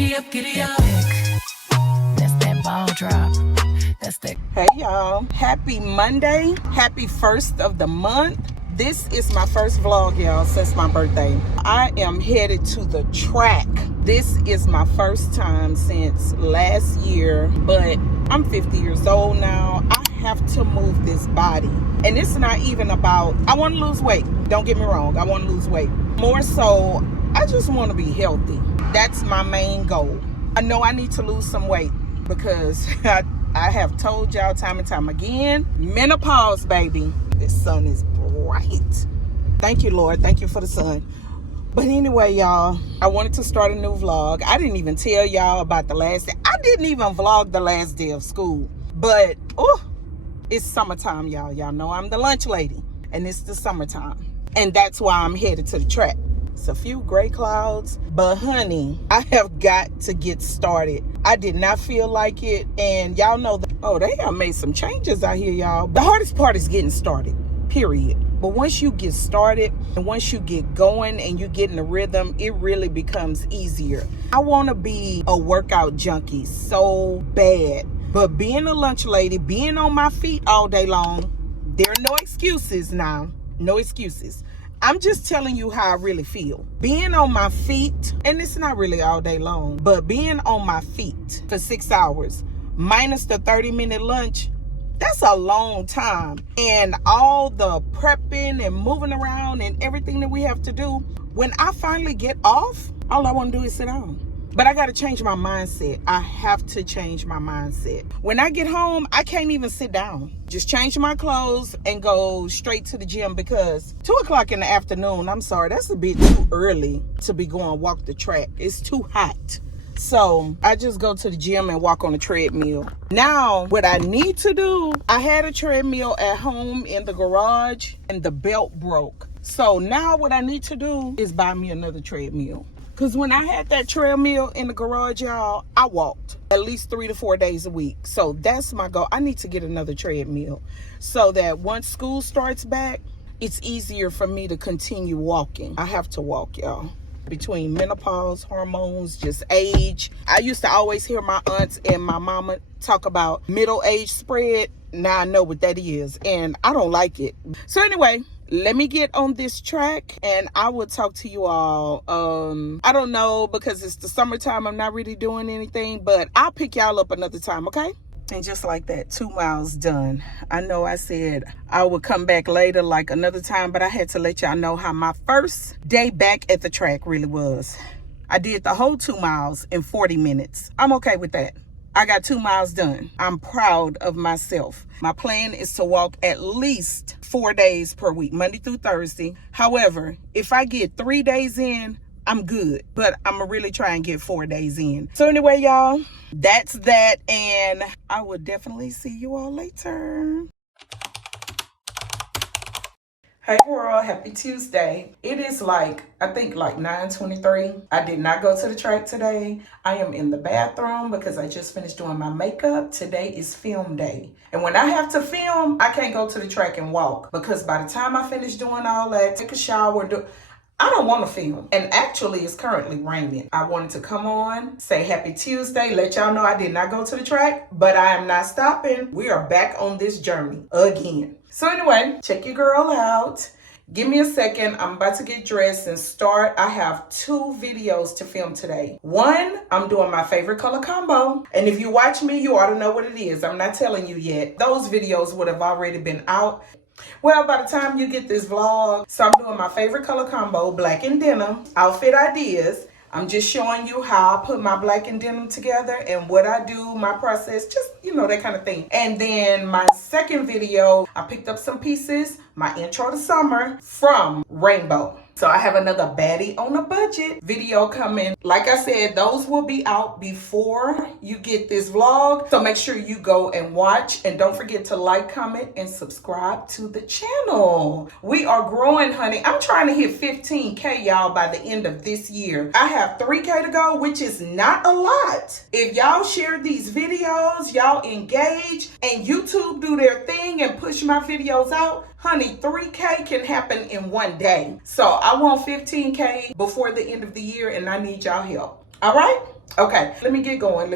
Giddy up, giddy up. That's that ball drop. That's that. Hey y'all, happy Monday. Happy 1st of the month. This is my first vlog, y'all, since my birthday. I am headed to the track. This is my first time since last year, but I'm 50 years old now. I have to move this body. And it's not even about, I want to lose weight. Don't get me wrong, I want to lose weight. More so, I just want to be healthy. That's my main goal. I know I need to lose some weight because I have told y'all time and time again, menopause, baby. The sun is bright. Thank you, Lord. Thank you for the sun. But anyway, y'all, I wanted to start a new vlog. I didn't even tell y'all about the last day. I didn't even vlog the last day of school. But, oh, it's summertime, y'all. Y'all know I'm the lunch lady. And it's the summertime. And that's why I'm headed to the track. It's a few gray clouds, but honey, I have got to get started. I did not feel like it, and y'all know that, oh, they have made some changes out here, y'all. The hardest part is getting started, period. But once you get started and once you get going and you get in the rhythm, it really becomes easier. I want to be a workout junkie so bad, but being a lunch lady, being on my feet all day long, there are no excuses now. No excuses. I'm just telling you how I really feel. Being on my feet, and it's not really all day long, but being on my feet for 6 hours, minus the 30-minute lunch, that's a long time. And all the prepping and moving around and everything that we have to do, when I finally get off, all I want to do is sit down. But I got to change my mindset. I have to change my mindset. When I get home, I can't even sit down. Just change my clothes and go straight to the gym because 2 o'clock in the afternoon, I'm sorry, that's a bit too early to be going walk the track. It's too hot. So I just go to the gym and walk on the treadmill. Now, what I need to do, I had a treadmill at home in the garage and the belt broke. So now what I need to do is buy me another treadmill. Because when I had that treadmill in the garage, y'all, I walked at least 3 to 4 days a week. So that's my goal. I need to get another treadmill so that once school starts back, it's easier for me to continue walking. I have to walk, y'all. Between menopause, hormones, just age. I used to always hear my aunts and my mama talk about middle age spread. Now I know what that is, and I don't like it. So anyway, let me get on this track and I will talk to you all. I don't know, because it's the summertime, I'm not really doing anything, but I'll pick y'all up another time, okay? And just like that, 2 miles done. I know I said I would come back later like another time, but I had to let y'all know how my first day back at the track really was. I did the whole 2 miles in 40 minutes. I'm okay with that. I got 2 miles done. I'm proud of myself. My plan is to walk at least 4 days per week, Monday through Thursday. However, if I get 3 days in, I'm good. But I'm going to really try and get 4 days in. So anyway, y'all, that's that. And I will definitely see you all later. Hey girl, happy Tuesday. It is like, I think like 9:23. I did not go to the track today. I am in the bathroom because I just finished doing my makeup. Today is film day. And when I have to film, I can't go to the track and walk because by the time I finish doing all that, take a shower, I don't want to film. And actually, it's currently raining. I wanted to come on, say happy Tuesday, let y'all know I did not go to the track, but I am not stopping. We are back on this journey again. So anyway, check your girl out. Give me a second. I'm about to get dressed and start. I have 2 videos to film today. One, I'm doing my favorite color combo. And if you watch me, you ought to know what it is. I'm not telling you yet. Those videos would have already been out. Well, by the time you get this vlog, so I'm doing my favorite color combo, black and denim, outfit ideas. I'm just showing you how I put my black and denim together and what I do, my process, just, you know, that kind of thing. And then my second video, I picked up some pieces, my intro to summer from Rainbow. So I have another baddie on a budget video coming. Like I said, those will be out before you get this vlog. So make sure you go and watch. And don't forget to like, comment, and subscribe to the channel. We are growing, honey. I'm trying to hit 15K, y'all, by the end of this year. I have 3K to go, which is not a lot. If y'all share these videos, y'all engage, and YouTube do their thing and push my videos out, honey, 3K can happen in one day. So I want 15K before the end of the year, and I need y'all help. All right? Okay, let me get going.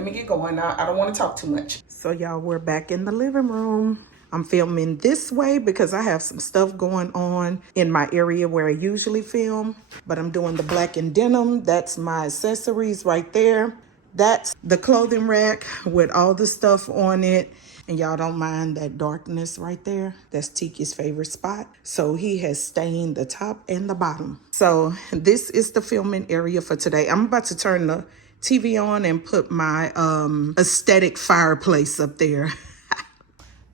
I don't want to talk too much. So y'all, we're back in the living room. I'm filming this way because I have some stuff going on in my area where I usually film. But I'm doing the black and denim. That's my accessories right there. That's the clothing rack with all the stuff on it. And y'all don't mind that darkness right there. That's Tiki's favorite spot. So he has stained the top and the bottom. So this is the filming area for today. I'm about to turn the TV on and put my aesthetic fireplace up there.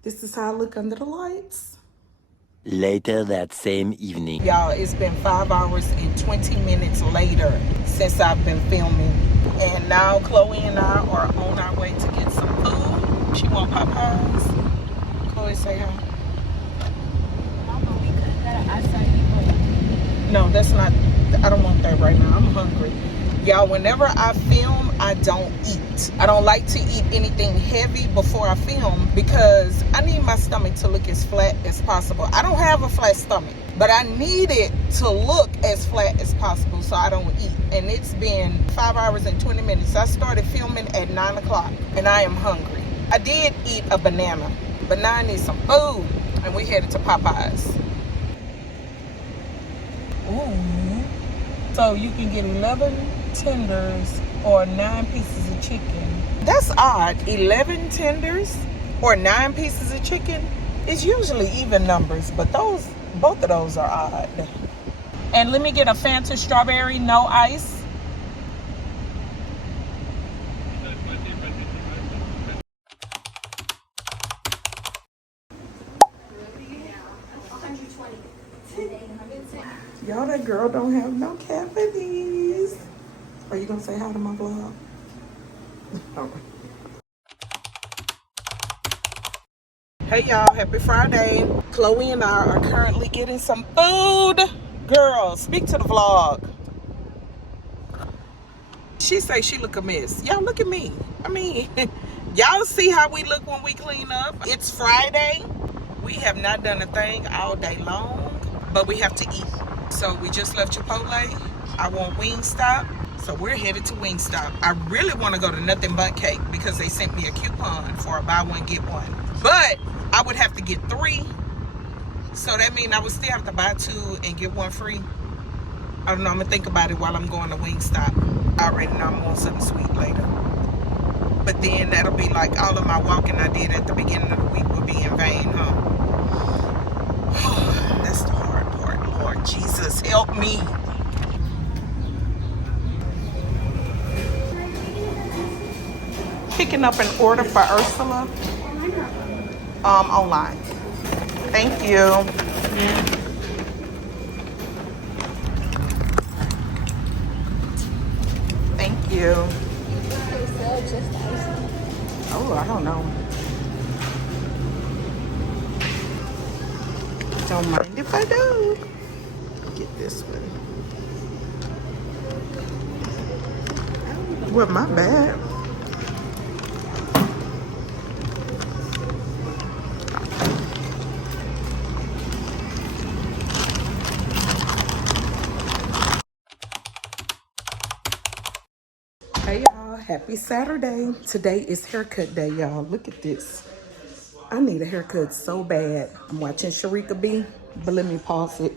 This is how I look under the lights. Later that same evening. Y'all, it's been 5 hours and 20 minutes later since I've been filming. And now Chloe and I are on our way to get some food. She want Popeyes. Chloe, say hi. Mama, we could have got an acai. No, that's not, I don't want that right now. I'm hungry. Y'all, whenever I film, I don't eat. I don't like to eat anything heavy before I film because I need my stomach to look as flat as possible. I don't have a flat stomach, but I need it to look as flat as possible so I don't eat. And it's been 5 hours and 20 minutes. I started filming at 9 o'clock and I am hungry. I did eat a banana, but now I need some food. And we headed to Popeyes. Ooh. So you can get 11 tenders or 9 pieces of chicken. That's odd. 11 tenders or 9 pieces of chicken is usually even numbers, but both of those are odd. And let me get a Fanta strawberry, no ice. Y'all, that girl don't have no cavities. Are you gonna say hi to my vlog? Hey y'all, happy Friday. Chloe and I are currently getting some food. Girl, speak to the vlog. She say she look a mess. Y'all look at me. I mean, y'all see how we look when we clean up. It's Friday. We have not done a thing all day long, but we have to eat. So we just left Chipotle. I want Wingstop. So we're headed to Wingstop. I really want to go to Nothing But Cake because they sent me a coupon for a buy one, get one. But I would have to get 3. So that means I would still have to buy 2 and get 1 free. I don't know. I'm going to think about it while I'm going to Wingstop. I already know I'm on something sweet later. But then that'll be like all of my walking I did at the beginning of the week will be in vain, huh? That's the hard part. Lord Jesus, help me. Picking up an order for Ursula. Online. Thank you. Thank you. Oh, I don't know. Don't mind if I do. Get this one. Well, my bad. Hey y'all, happy Saturday. Today is haircut day, y'all. Look at this. I need a haircut so bad. I'm watching Sharika B, but let me pause it.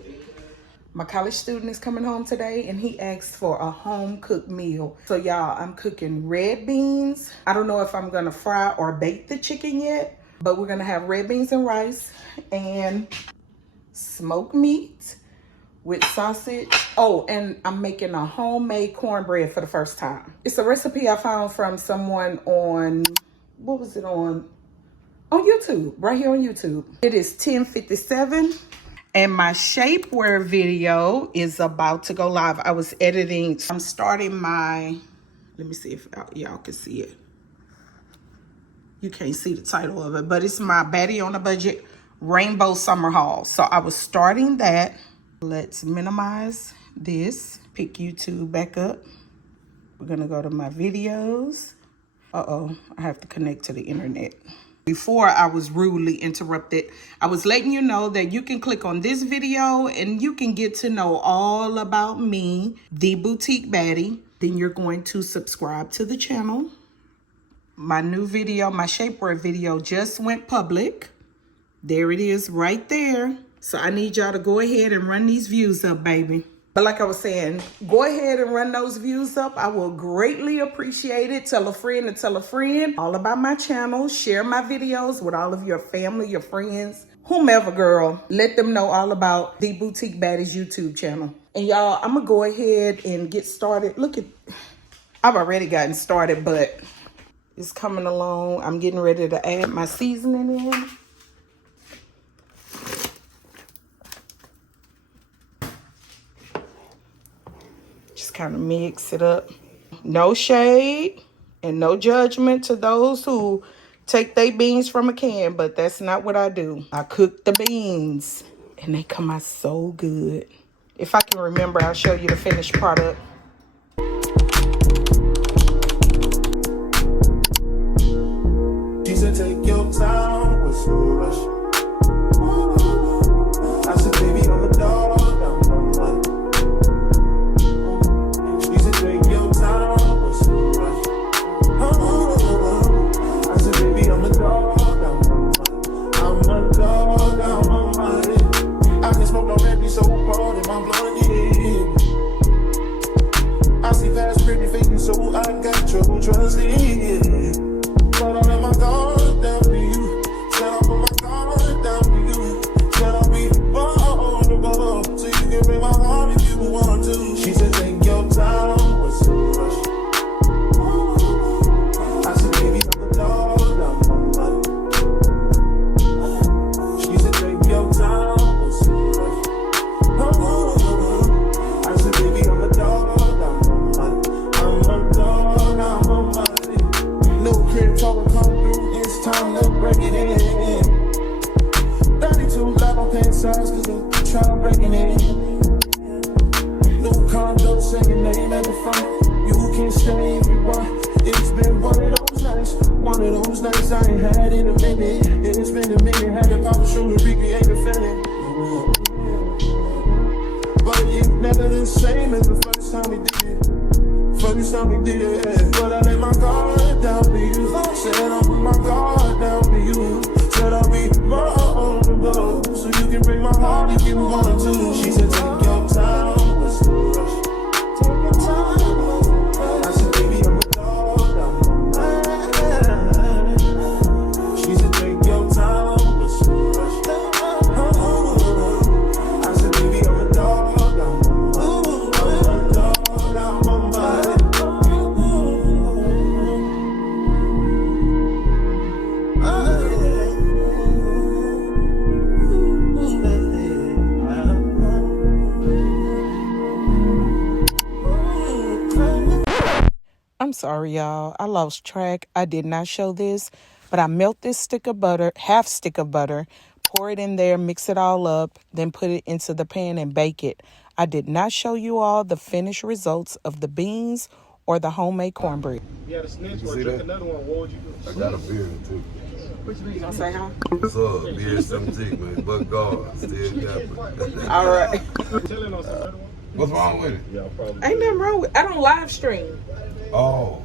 My college student is coming home today and he asked for a home cooked meal. So y'all, I'm cooking red beans. I don't know if I'm gonna fry or bake the chicken yet, but we're gonna have red beans and rice and smoked meat with sausage. Oh, and I'm making a homemade cornbread for the first time. It's a recipe I found from someone on, what was it on? On YouTube, right here on YouTube. It is 10:57 and my shapewear video is about to go live. I was editing, I'm starting my, let me see if y'all can see it. You can't see the title of it, but it's my Baddie on a Budget Rainbow Summer Haul. So I was starting that. Let's minimize this, pick YouTube back up. We're gonna go to my videos. Uh-oh, I have to connect to the internet. Before I was rudely interrupted, I was letting you know that you can click on this video and you can get to know all about me, the Boutique Baddie. then you're going to subscribe to the channel. My new video, my shapewear video just went public. There it is right there. So I need y'all to go ahead and run these views up, baby. But like I was saying, go ahead and run those views up. I will greatly appreciate it. Tell a friend to tell a friend all about my channel. Share my videos with all of your family, your friends, whomever, girl. Let them know all about the Boutique Baddies YouTube channel. And y'all, I'm gonna go ahead and get started. Look at, I've already gotten started, but it's coming along. I'm getting ready to add my seasoning in. Just kind of mix it up. No shade and no judgment to those who take their beans from a can, but that's not what I do. I cook the beans and they come out so good. If I can remember, I'll show you the finished product. She said, take your time, what's no rush? I said, baby, I'm a dog, I'm a man. She said, take your time, what's no rush? I said, baby, I'm a dog, I'm a man. I'm a dog, I'm a man. I can smoke already so hard in my blood, yeah. I see fast, pretty faking, so I got trouble trusting. But I let my guard down to you. Said I put my guard down to you. Said I'll be vulnerable, so you can break my heart if you want to. She said, take your time, what's the rush? I said, baby, I'm a dog, I'm a man. She said, take your time, what's the rush? I said, baby, I'm a dog, I'm a man. I'm a dog, I'm a man. No crib talking come through, it's time to break it in. 32 live on pants size, cause I'm trying to break it in. New condo, second name at the front. You can stay if you want. It's been one of those nights I ain't had in a minute. It's been a minute, had to pop a shoe to recreate the feeling. But it's never the same as the first time we did it. First time we did it, but I let my guard down to you. Said I put my guard down to you. Said I'll be vulnerable, so you can break my heart if you want to. She said, take your time, what's the rush? Take your time. I said, baby, I'm a dog, I'm a man. She said, take your time, what's the rush? I said, baby, I'm a dog, I'm a dog, I'm a man. I'm sorry, y'all. I lost track. I did not show this, but I melt this stick of butter, half stick of butter, pour it in there, mix it all up, then put it into the pan and bake it. I did not show you all the finished results of the beans or the homemade cornbread. You had a snitch or drink another one, what would you do? I got a beard too. What you gonna say, huh? What's up? Beard 17, man. But God, still got it. All right. Telling on some other one? What's wrong with it? Yeah, probably. Ain't nothing wrong with it. I don't live stream. Oh.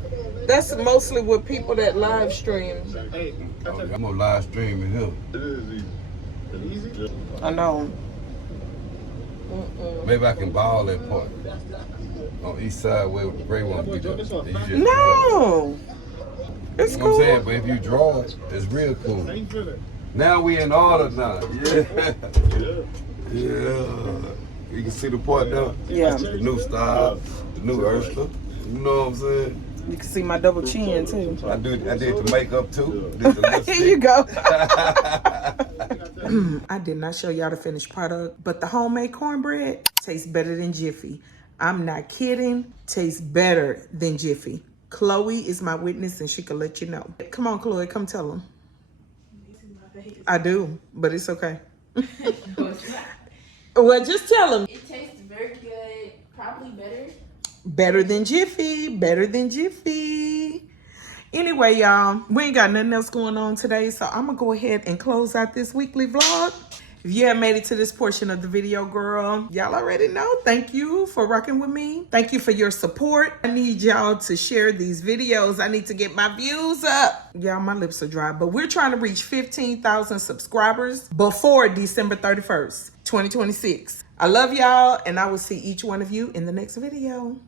That's mostly with people that live stream. Hey, I'm gonna live stream in here. it is easy. Is it easy? I know. Maybe I can ball that part. On east side where the gray one be there. And you just draw it. No. It's You know what I'm cool. saying? But if you draw it, it's real cool. How you feeling? Now we in order now. Yeah. Yeah. Yeah. You can see the part now. Yeah. The new style, the new Ursula. You know what I'm saying? You can see my double chin too. I did the makeup too. Did the lipstick. Here you go. I did not show y'all the finished product, but the homemade cornbread tastes better than Jiffy. I'm not kidding. Tastes better than Jiffy. Chloe is my witness and she can let you know. Come on, Chloe, come tell them. I do, but it's okay. Well, just tell them. It tastes very good. Probably better. Better than Jiffy. Better than Jiffy. Anyway, y'all, we ain't got nothing else going on today, so I'm going to go ahead and close out this weekly vlog. If you have made it to this portion of the video, girl, y'all already know. Thank you for rocking with me. Thank you for your support. I need y'all to share these videos. I need to get my views up. Y'all, my lips are dry, but we're trying to reach 15,000 subscribers before December 31st, 2026. I love y'all, and I will see each one of you in the next video.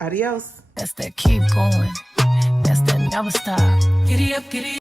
Adios. That's that keep going. That's that never stop. Giddy up, giddy up.